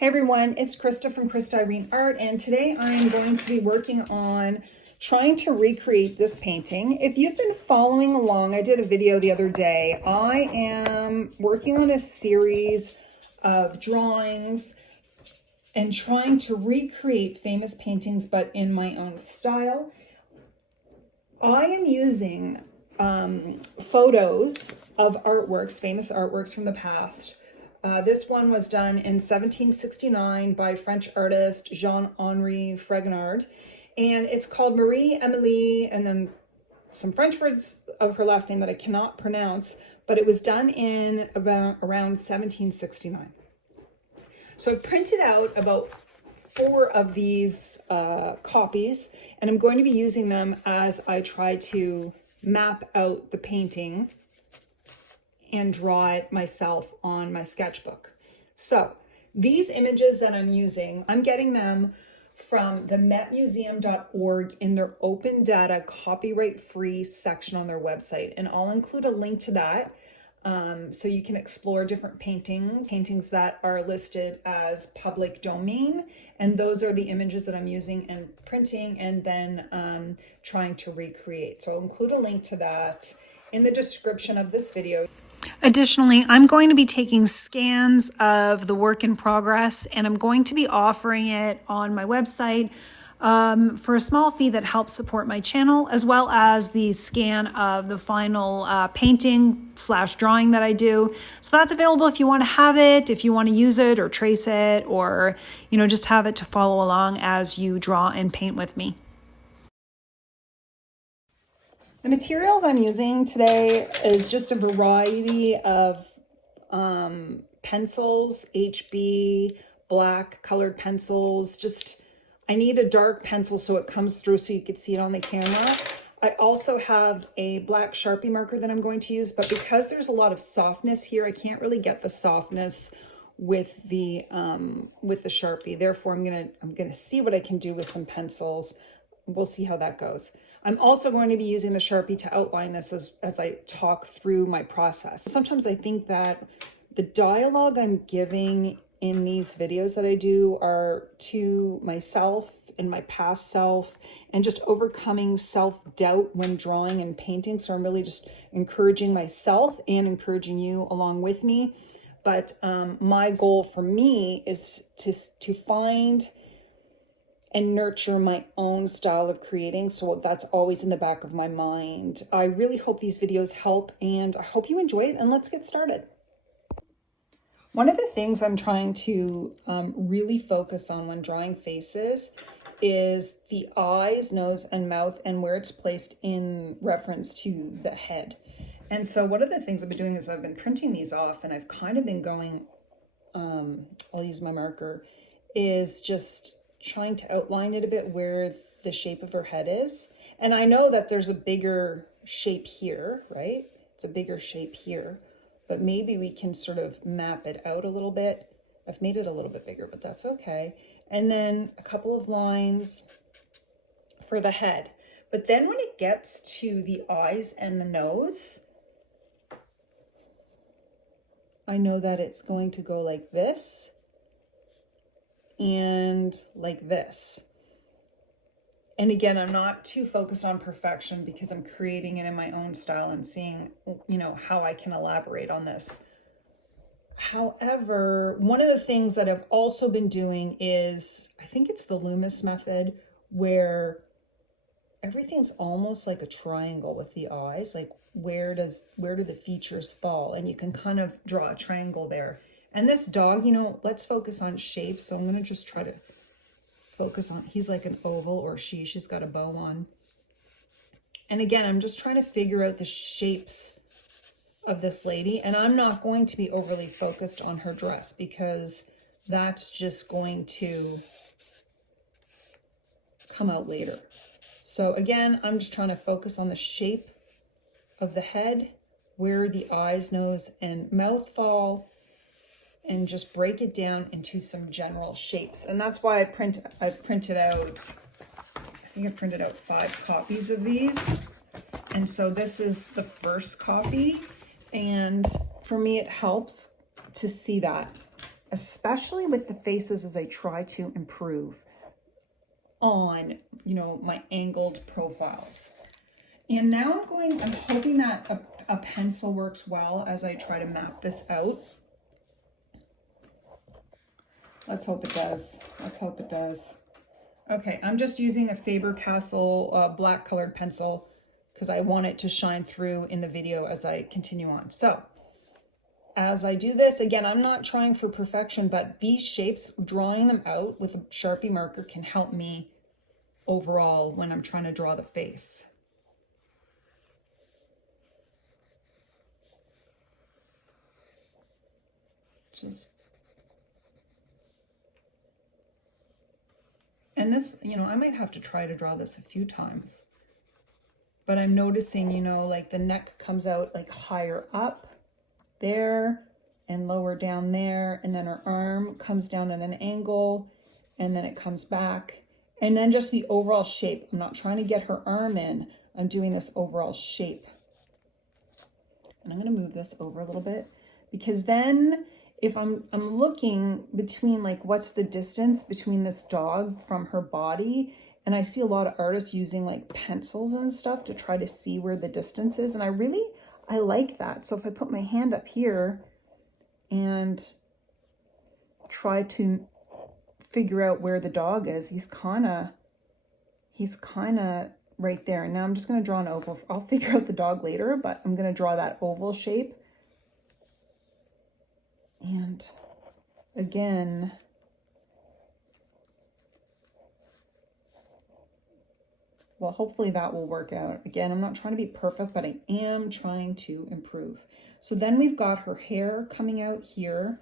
Hey everyone, it's Krista from Krista Irene Art, and today I'm going to be working on trying to recreate this painting. If you've been following along, I did a video the other day. I am working on a series of drawings and trying to recreate famous paintings, but in my own style. I am using photos of artworks, famous artworks from the past. This one was done in 1769 by French artist Jean-Henri Fragonard, and it's called Marie Emilie, and then some French words of her last name that I cannot pronounce, but it was done in around 1769. So I printed out about 4 of these copies, and I'm going to be using them as I try to map out the painting and draw it myself on my sketchbook. So these images that I'm using, I'm getting them from the metmuseum.org in their open data copyright free section on their website. And I'll include a link to that so you can explore different paintings that are listed as public domain. And those are the images that I'm using and printing and then trying to recreate. So I'll include a link to that in the description of this video. Additionally, I'm going to be taking scans of the work in progress, and I'm going to be offering it on my website for a small fee that helps support my channel, as well as the scan of the final painting/drawing that I do. So that's available if you want to have it, if you want to use it or trace it, or just have it to follow along as you draw and paint with me. The materials I'm using today is just a variety of pencils, HB, black colored pencils. I need a dark pencil so it comes through so you can see it on the camera. I also have a black Sharpie marker that I'm going to use, but because there's a lot of softness here, I can't really get the softness with the Sharpie. Therefore, I'm gonna see what I can do with some pencils. We'll see how that goes. I'm also going to be using the Sharpie to outline this as I talk through my process. Sometimes I think that the dialogue I'm giving in these videos that I do are to myself and my past self and just overcoming self-doubt when drawing and painting. So I'm really just encouraging myself and encouraging you along with me. But my goal for me is to find and nurture my own style of creating. So that's always in the back of my mind. I really hope these videos help, and I hope you enjoy it, and let's get started. One of the things I'm trying to really focus on when drawing faces is the eyes, nose, and mouth, and where it's placed in reference to the head. And so one of the things I've been doing is I've been printing these off, and I've kind of been going, I'll use my marker, is just trying to outline it a bit where the shape of her head is. And I know that there's a bigger shape here, right? It's a bigger shape here, but maybe we can sort of map it out a little bit. I've made it a little bit bigger, but that's okay. And then a couple of lines for the head. But then when it gets to the eyes and the nose, I know that it's going to go like this and like this. And again, I'm not too focused on perfection because I'm creating it in my own style and seeing, how I can elaborate on this. However, one of the things that I've also been doing is, I think it's the Loomis method, where everything's almost like a triangle with the eyes. Like where do the features fall? And you can kind of draw a triangle there. And this dog, let's focus on shapes. So I'm going to just try to focus on, he's like an oval, or she's got a bow on. And again, I'm just trying to figure out the shapes of this lady. And I'm not going to be overly focused on her dress because that's just going to come out later. So again, I'm just trying to focus on the shape of the head, where the eyes, nose, and mouth fall, and just break it down into some general shapes. And that's why I've printed out, I think I printed out 5 copies of these. And so this is the first copy. And for me, it helps to see that. especially with the faces as I try to improve on, you know, my angled profiles. And now I'm hoping that a pencil works well as I try to map this out. Let's hope it does. Let's hope it does. Okay, I'm just using a Faber-Castell black colored pencil because I want it to shine through in the video as I continue on. So as I do this, again, I'm not trying for perfection, but these shapes, drawing them out with a Sharpie marker can help me overall when I'm trying to draw the face. And this, you know, I might have to try to draw this a few times, but I'm noticing, you know, like the neck comes out like higher up there and lower down there, and then her arm comes down at an angle and then it comes back, and then just the overall shape. I'm not trying to get her arm in, I'm doing this overall shape. And I'm going to move this over a little bit, because then if I'm looking between, like, what's the distance between this dog from her body, and I see a lot of artists using like pencils and stuff to try to see where the distance is, and I like that. So if I put my hand up here and try to figure out where the dog is, he's kind of right there. And now I'm just going to draw an oval. I'll figure out the dog later, but I'm going to draw that oval shape. And again, well, hopefully that will work out. Again, I'm not trying to be perfect, but I am trying to improve. So then we've got her hair coming out here.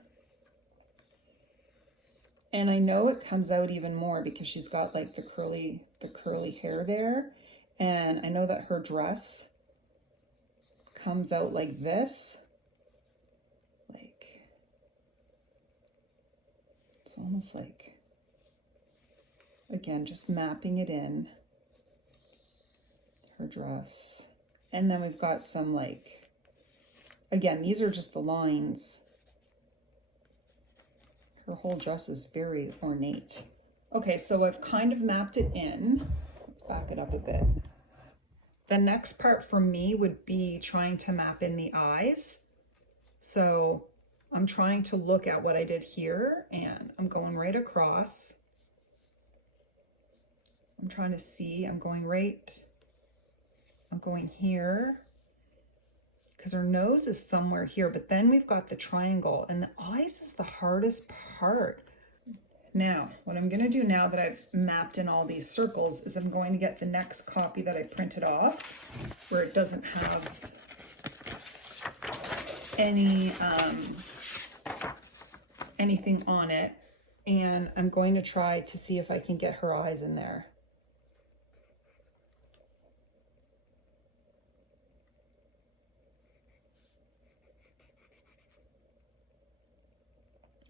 And I know it comes out even more because she's got like the curly hair there. And I know that her dress comes out like this. Like, it's almost like, again, just mapping it in. Her dress. And then we've got some, like, again, these are just the lines. Her whole dress is very ornate. Okay, so I've kind of mapped it in. Let's back it up a bit. The next part for me would be trying to map in the eyes. So I'm trying to look at what I did here, and I'm going right across. I'm trying to see, I'm going here, because her nose is somewhere here, but then we've got the triangle, and the eyes is the hardest part. Now, what I'm going to do now that I've mapped in all these circles is I'm going to get the next copy that I printed off, where it doesn't have any anything on it, and I'm going to try to see if I can get her eyes in there.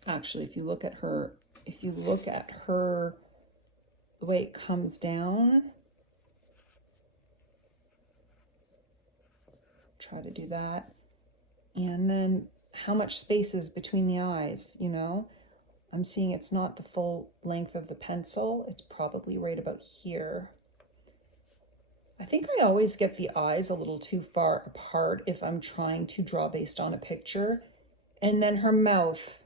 Actually, if you look at her, the way it comes down, try to do that. And then how much space is between the eyes, you know? I'm seeing it's not the full length of the pencil. It's probably right about here. I think I always get the eyes a little too far apart if I'm trying to draw based on a picture. And then her mouth.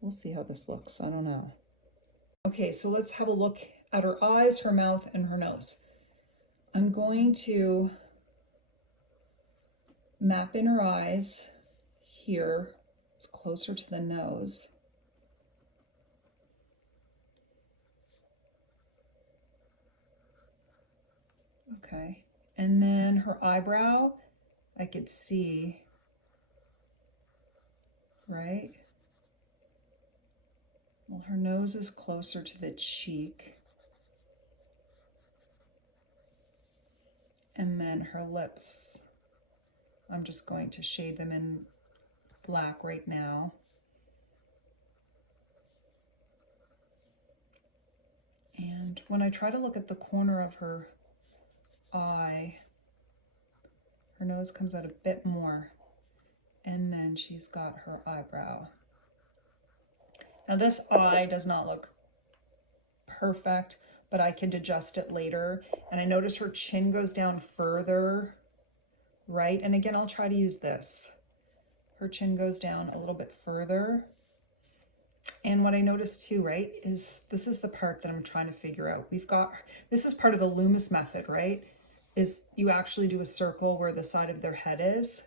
We'll see how this looks. I don't know. Okay, so let's have a look at her eyes, her mouth, and her nose. I'm going to map in her eyes here. It's closer to the nose. Okay, and then her eyebrow, I could see, right? Well, her nose is closer to the cheek. And then her lips, I'm just going to shade them in black right now. And when I try to look at the corner of her eye, her nose comes out a bit more. And then she's got her eyebrow. Now this eye does not look perfect, but I can adjust it later. And I notice her chin goes down further, right? And again, I'll try to use this. Her chin goes down a little bit further. And what I noticed too, right, is this is the part that I'm trying to figure out. This is part of the Loomis method, right? Is you actually do a circle where the side of their head is.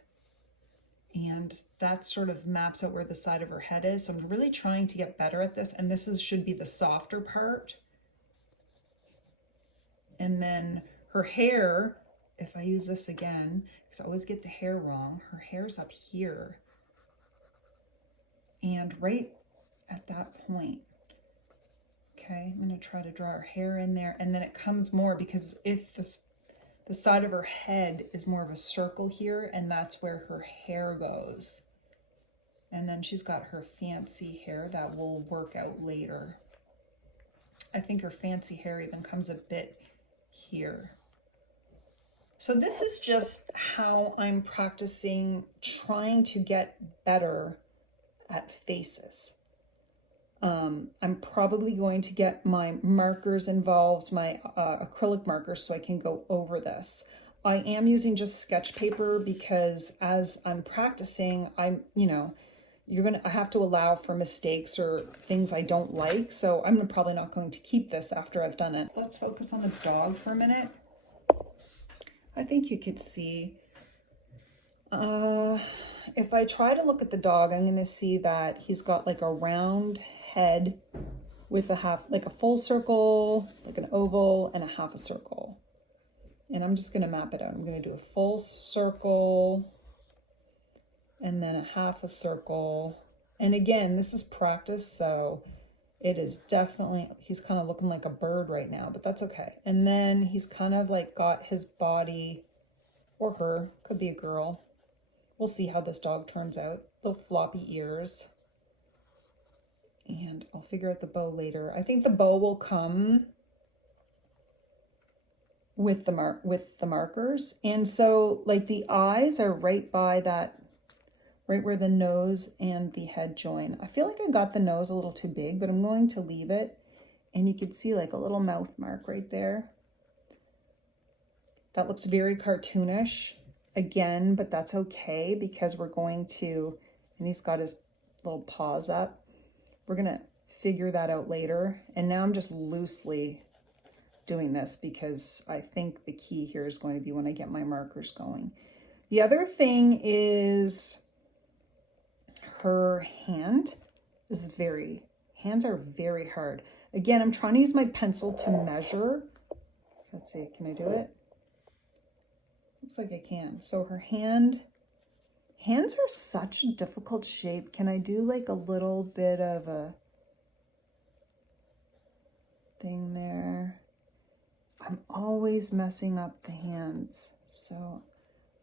And that sort of maps out where the side of her head is. So I'm really trying to get better at this. And should be the softer part. And then her hair, if I use this again, because I always get the hair wrong, her hair's up here. And right at that point, okay, I'm going to try to draw her hair in there. And then it comes more, because if the side of her head is more of a circle here, and that's where her hair goes. And then she's got her fancy hair that will work out later. I think her fancy hair even comes a bit here. So this is just how I'm practicing, trying to get better at faces. I'm probably going to get my markers involved, my acrylic markers, so I can go over this. I am using just sketch paper because as I'm practicing, I have to allow for mistakes or things I don't like. So I'm probably not going to keep this after I've done it. Let's focus on the dog for a minute. I think you could see, if I try to look at the dog, I'm going to see that he's got like a round head with like a full circle, like an oval, and a half a circle. And I'm just going to map it out. I'm going to do a full circle and then a half a circle. And again, this is practice, so it is definitely, he's kind of looking like a bird right now, but that's okay. And then he's kind of like got his body, or her, could be a girl. We'll see how this dog turns out. The floppy ears. And I'll figure out the bow later. I think the bow will come with the markers. And so like the eyes are right by that, right where the nose and the head join. I feel like I got the nose a little too big, but I'm going to leave it. And you can see like a little mouth mark right there. That looks very cartoonish again, but that's okay because we're going to, and he's got his little paws up. We're going to figure that out later. And now I'm just loosely doing this because I think the key here is going to be when I get my markers going. The other thing is her hand is hands are very hard. Again, I'm trying to use my pencil to measure. Let's see, can I do it? Looks like I can. So her hands are such a difficult shape. Can I do like a little bit of a thing there? I'm always messing up the hands. So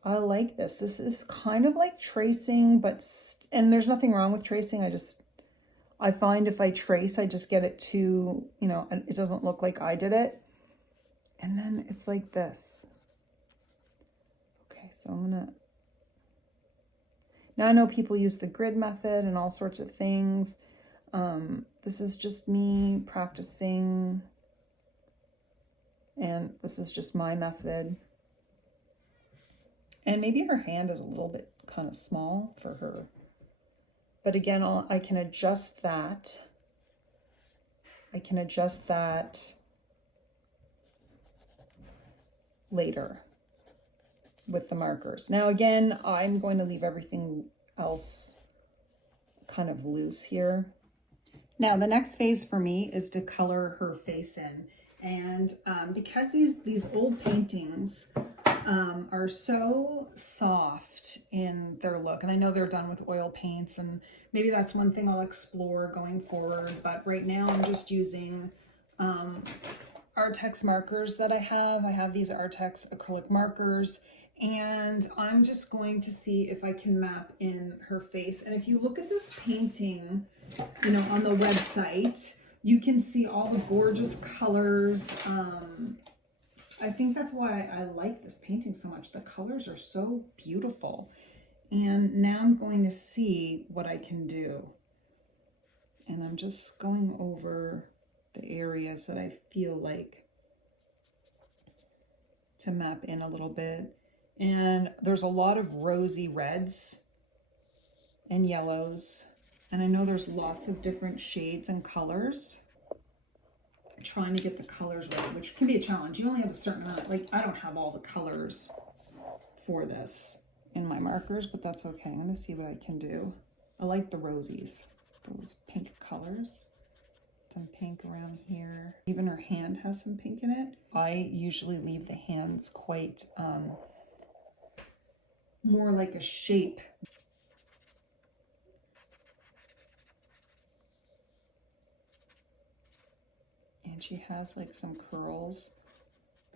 I like this. This is kind of like tracing, and there's nothing wrong with tracing. I find if I trace, I just get it too, it doesn't look like I did it. And then it's like this. Okay, so now I know people use the grid method and all sorts of things. This is just me practicing, and this is just my method. And maybe her hand is a little bit kind of small for her. But again, I can adjust that. I can adjust that later with the markers. Now again, I'm going to leave everything else kind of loose here. Now the next phase for me is to color her face in. And because these old paintings are so soft in their look, and I know they're done with oil paints, and maybe that's one thing I'll explore going forward, but right now I'm just using Artex markers that I have. I have these Artex acrylic markers, and I'm just going to see if I can map in her face. And if you look at this painting, on the website, you can see all the gorgeous colors. I think that's why I like this painting so much. The colors are so beautiful. And now I'm going to see what I can do. And I'm just going over the areas that I feel like to map in a little bit. And there's a lot of rosy reds and yellows. And I know there's lots of different shades and colors. I'm trying to get the colors right, which can be a challenge. You only have a certain amount. Like, I don't have all the colors for this in my markers, but that's okay. I'm gonna see what I can do. I like the rosies, those pink colors. Some pink around here. Even her hand has some pink in it. I usually leave the hands quite more like a shape. And she has like some curls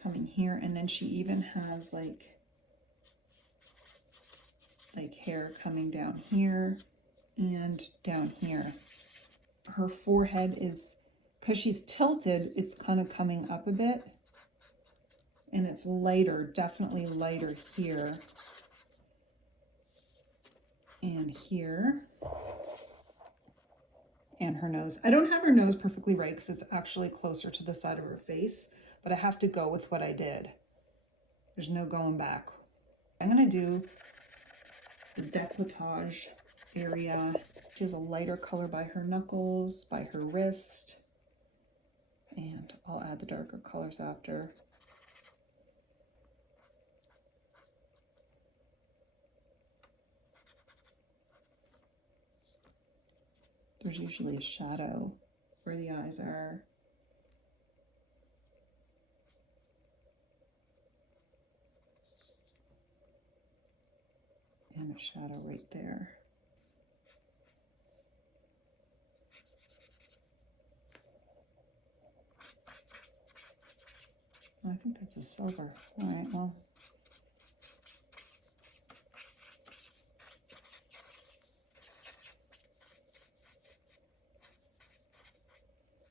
coming here, and then she even has like hair coming down here and down here. Her forehead is, because she's tilted, it's kind of coming up a bit, and it's lighter, definitely lighter here and here. And her nose. I don't have her nose perfectly right because it's actually closer to the side of her face, but I have to go with what I did. There's no going back. I'm gonna do the décolletage area. She has a lighter color by her knuckles, by her wrist, and I'll add the darker colors after. There's usually a shadow where the eyes are. And a shadow right there. Oh, I think that's a silver. All right, well.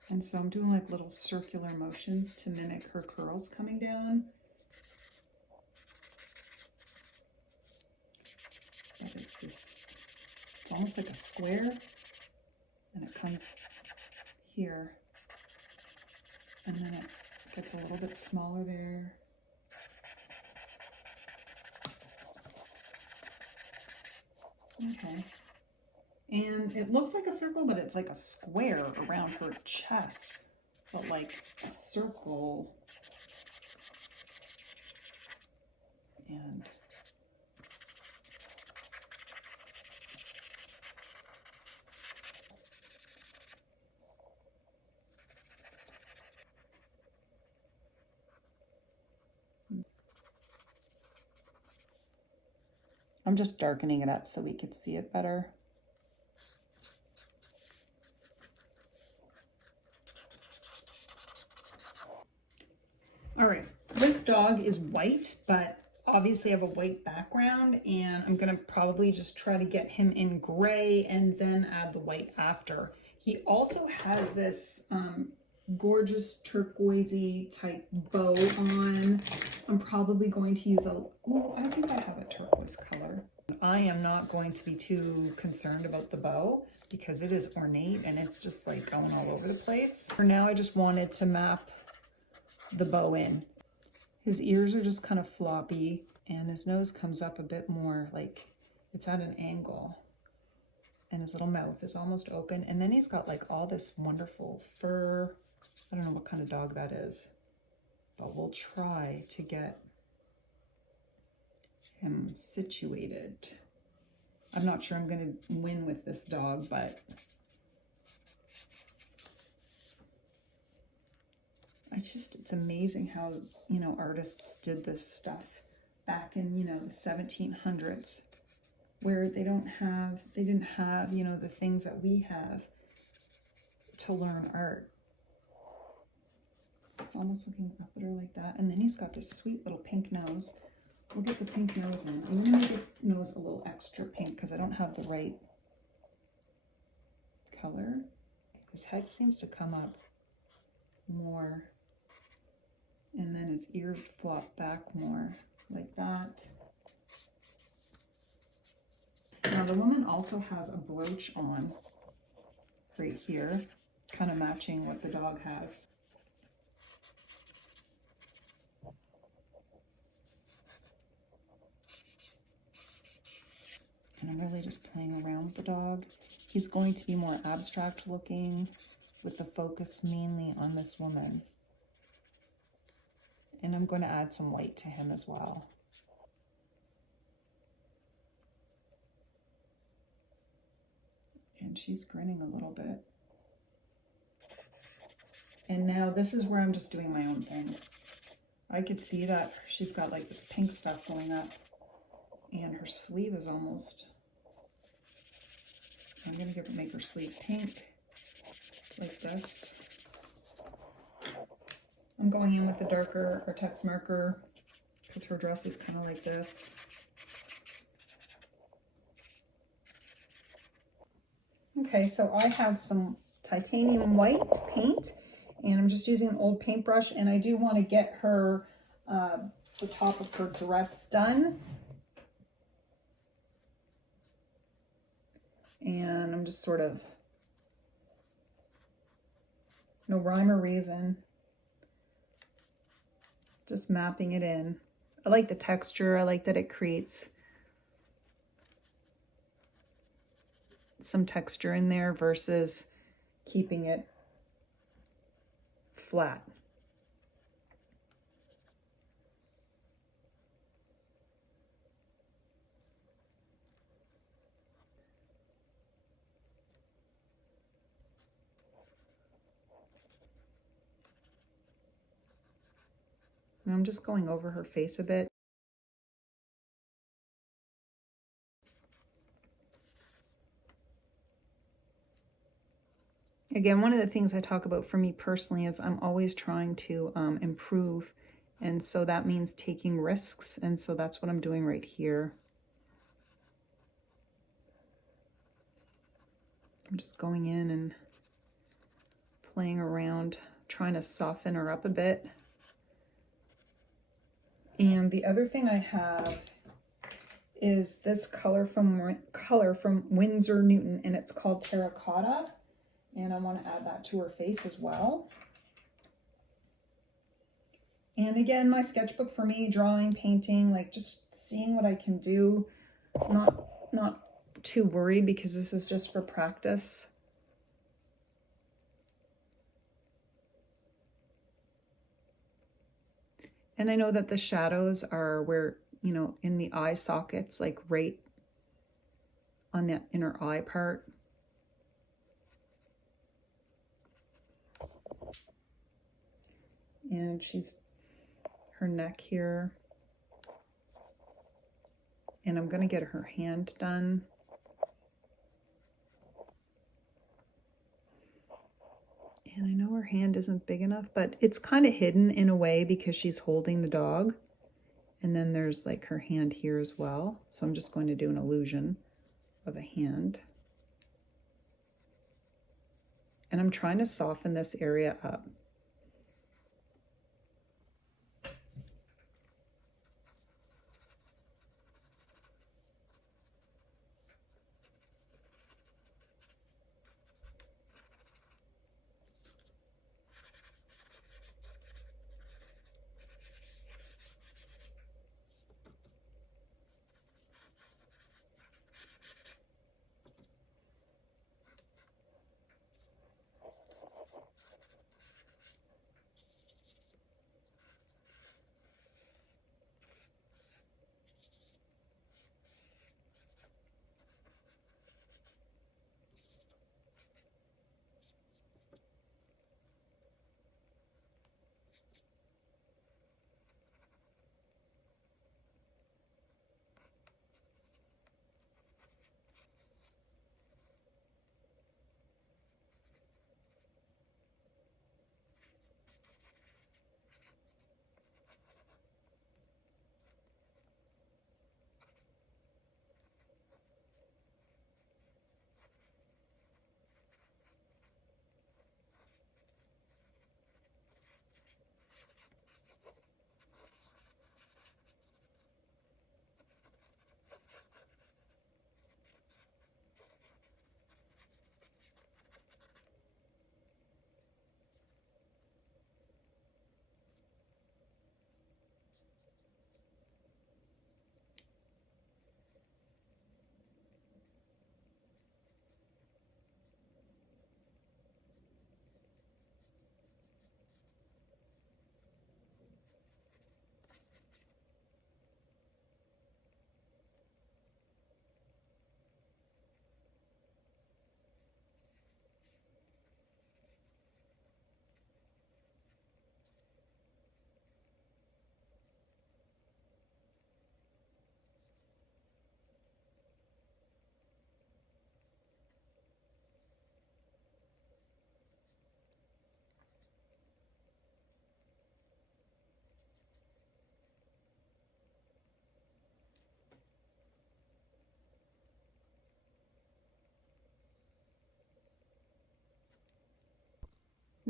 And so I'm doing like little circular motions to mimic her curls coming down. But it's almost like a square, and it comes here. And then it gets a little bit smaller there. Okay. And it looks like a circle, but it's like a square around her chest, but like a circle. And I'm just darkening it up so we could see it better. All right, this dog is white, but obviously I have a white background, and I'm gonna probably just try to get him in gray and then add the white after. He also has this gorgeous turquoisey type bow on. I'm probably going to use I think I have a turquoise color. I am not going to be too concerned about the bow because it is ornate and it's just like going all over the place. For now, I just wanted to map the bow in. His ears are just kind of floppy and his nose comes up a bit more, like it's at an angle. And his little mouth is almost open. And then he's got like all this wonderful fur. I don't know what kind of dog that is, but we'll try to get him situated. I'm not sure I'm going to win with this dog, but it's amazing how, artists did this stuff back in, the 1700s, where they didn't have, the things that we have to learn art. It's almost looking up at her like that. And then he's got this sweet little pink nose. We'll get the pink nose in. I'm gonna make this nose a little extra pink because I don't have the right color. His head seems to come up more. And then his ears flop back more, like that. Now the woman also has a brooch on right here, kind of matching what the dog has. And I'm really just playing around with the dog. He's going to be more abstract looking with the focus mainly on this woman. And I'm going to add some light to him as well. And she's grinning a little bit. And now this is where I'm just doing my own thing. I could see that she's got like this pink stuff going up, and her sleeve is almost, I'm gonna make her sleeve pink. It's like this. I'm going in with the darker Artex marker because her dress is kind of like this. Okay, so I have some titanium white paint, and I'm just using an old paintbrush, and I do want to get her, the top of her dress done. And I'm just sort of, no rhyme or reason, just mapping it in. I like the texture. I like that it creates some texture in there versus keeping it flat. And I'm just going over her face a bit. Again, one of the things I talk about for me personally is I'm always trying to improve. And so that means taking risks. And so that's what I'm doing right here. I'm just going in and playing around, trying to soften her up a bit. And the other thing I have is this color from Winsor Newton, and it's called Terracotta. And I want to add that to her face as well. And again, my sketchbook for me, drawing, painting, like just seeing what I can do. Not too worried because this is just for practice. And I know that the shadows are where, you know, in the eye sockets, like right on that inner eye part. And her neck here. And I'm going to get her hand done. And I know her hand isn't big enough, but it's kind of hidden in a way because she's holding the dog. And then there's like her hand here as well. So I'm just going to do an illusion of a hand. And I'm trying to soften this area up.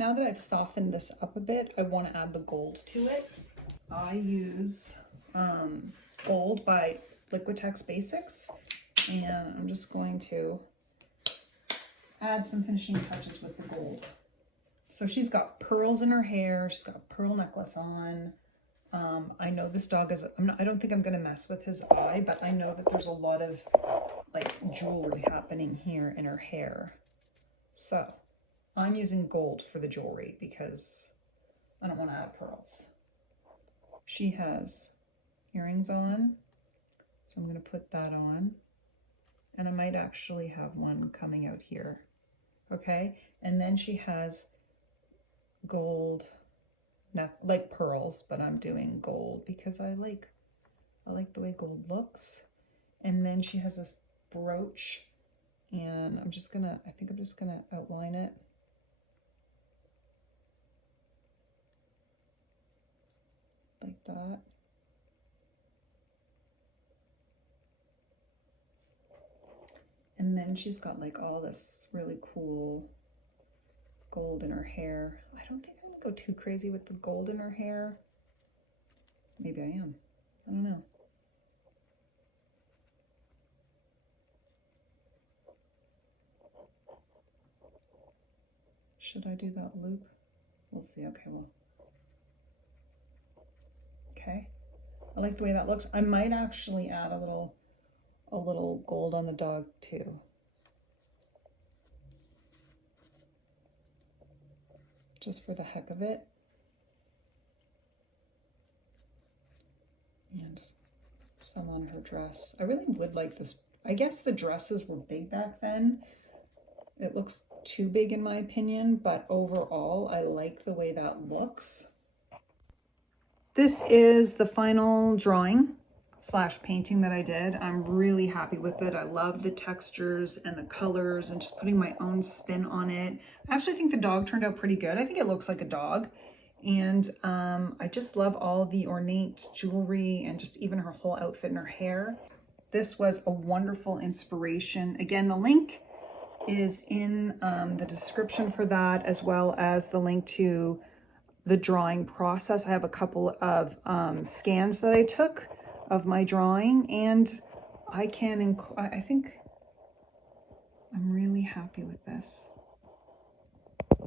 now that I've softened this up a bit, I want to add the gold to it. I use gold by Liquitex Basics, and I'm just going to add some finishing touches with the gold. So she's got pearls in her hair, she's got a pearl necklace on. I know this dog is, I don't think I'm going to mess with his eye, but I know that there's a lot of like jewelry happening here in her hair. So I'm using gold for the jewelry because I don't want to add pearls. She has earrings on, so I'm going to put that on. And I might actually have one coming out here. Okay, and then she has gold, like pearls, but I'm doing gold because I like the way gold looks. And then she has this brooch, and I think I'm just gonna outline it. Like that. And then she's got like all this really cool gold in her hair. I don't think I'm gonna go too crazy with the gold in her hair. Maybe I am. I don't know. Should I do that loop? We'll see. Okay, well. Okay. I like the way that looks. I might actually add a little gold on the dog too. Just for the heck of it. And some on her dress. I really would like this. I guess the dresses were big back then. It looks too big in my opinion, but overall I like the way that looks. This is the final drawing / painting that I did. I'm really happy with it. I love the textures and the colors and just putting my own spin on it. I actually think the dog turned out pretty good. I think it looks like a dog. And I just love all the ornate jewelry and just even her whole outfit and her hair. This was a wonderful inspiration. Again, the link is in the description for that, as well as the link to the drawing process. I have a couple of scans that I took of my drawing, and I think I'm really happy with this.